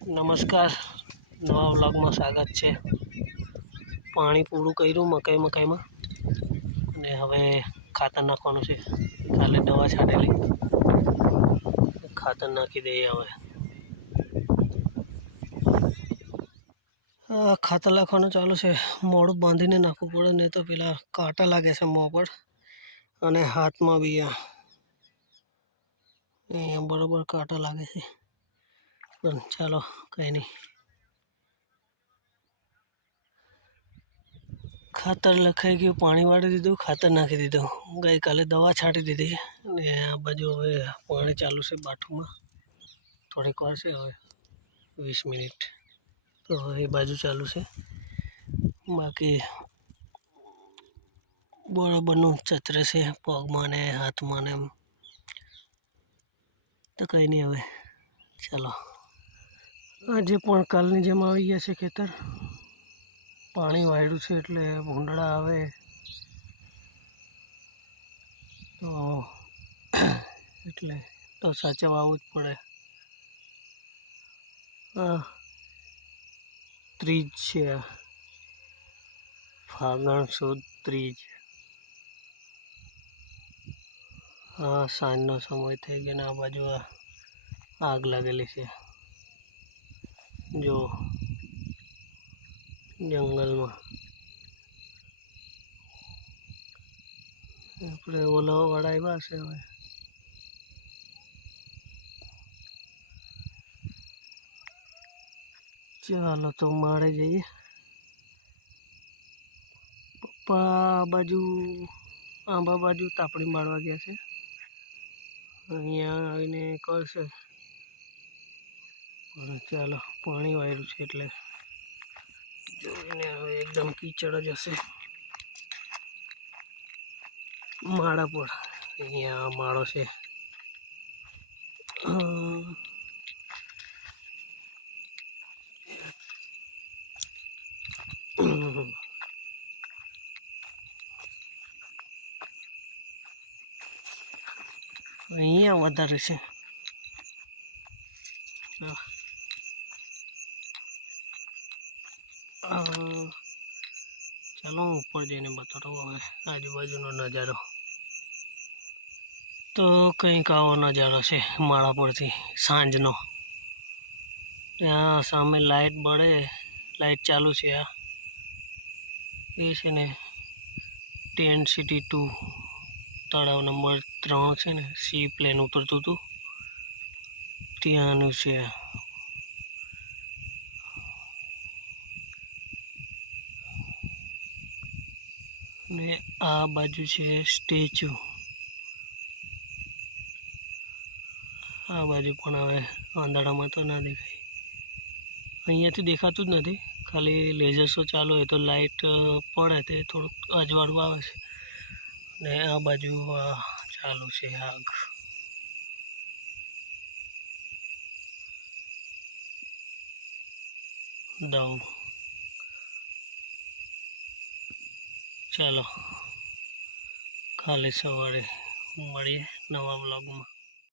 નમસ્કાર, નવા વ્લોગમાં સ્વાગત છે। પાણી પૂરું કર્યું મકાઈમાં અને હવે ખાતર નાખવાનું છે। કાલે દવા છાંટેલી, ખાતર નાખી દઈએ હવે। ખાતર નાખવાનું ચાલુ છે। મોઢું બાંધીને નાખવું પડે, નહીં તો પેલા કાંટા લાગે છે મોં પર અને હાથમાં બી અહીંયા બરાબર કાંટા લાગે છે, પણ ચાલો કંઈ નહીં। ખાતર લખાઈ ગયું, પાણી વાળી દીધું, ખાતર નાખી દીધું। ગઈકાલે દવા છાંટી દીધી અને આ બાજુ હવે પાણી ચાલુ છે બાથરૂમમાં। થોડીક વાર છે, હવે 20 મિનિટ તો એ બાજુ ચાલુ છે। બાકી બરાબરનું ચતરે છે પગમાં ને હાથમાં ને, તો કંઈ નહીં હવે ચાલો। આજે પણ કાલની જેમ આવી ગયા છે ખેતર। પાણી વાળ્યું છે એટલે ભૂંડળા આવે તો એટલે તો સાચવવા આવવું જ પડે। ત્રીજ છે, ફાગણ સુદ ત્રીજ। સાંજનો સમય થઈ ગયો ને આ બાજુ આગ લાગેલી છે, જો જંગલમાં। આપણે ઓલાવાળા આવ્યા છે હવે। ચાલો તો માળે જઈએ। પપ્પા બાજુ આંબા બાજુ તાપડી મારવા ગયા છે, અહીંયા આવીને કરશે। પણ ચાલો પાણી વાળ્યું છે એટલે જોઈને હવે એકદમ કીચડ જ હશે માળા પર। અહીંયા માળો છે, અહીંયા વધારે છે। ચાલો હું ઉપર જઈને બતાડું હવે આજુબાજુનો નજારો। તો કંઈક આવો નજારો છે માળા પરથી સાંજનો। ત્યાં સામે લાઇટ બળે, લાઇટ ચાલુ છે। આ એ છે ને ટેન્ટ સિટી 2 તળાવ નંબર 3 છે ને, સી પ્લેન ઉતરતું હતું ત્યાંનું છે। ને આ બાજુ છે સ્ટેચ્યુ, આ બાજુ પણ હવે અંધારામાં તો ના દેખાય, અહીંયાથી દેખાતું જ નથી। ખાલી લેઝર શો ચાલુ હોય તો લાઇટ પડે તે થોડુંક અજવાળું આવે છે, ને આ બાજુ ચાલુ છે આગ। દઉં ચાલો કાલે સવારે મળીએ નવા વ્લોગમાં।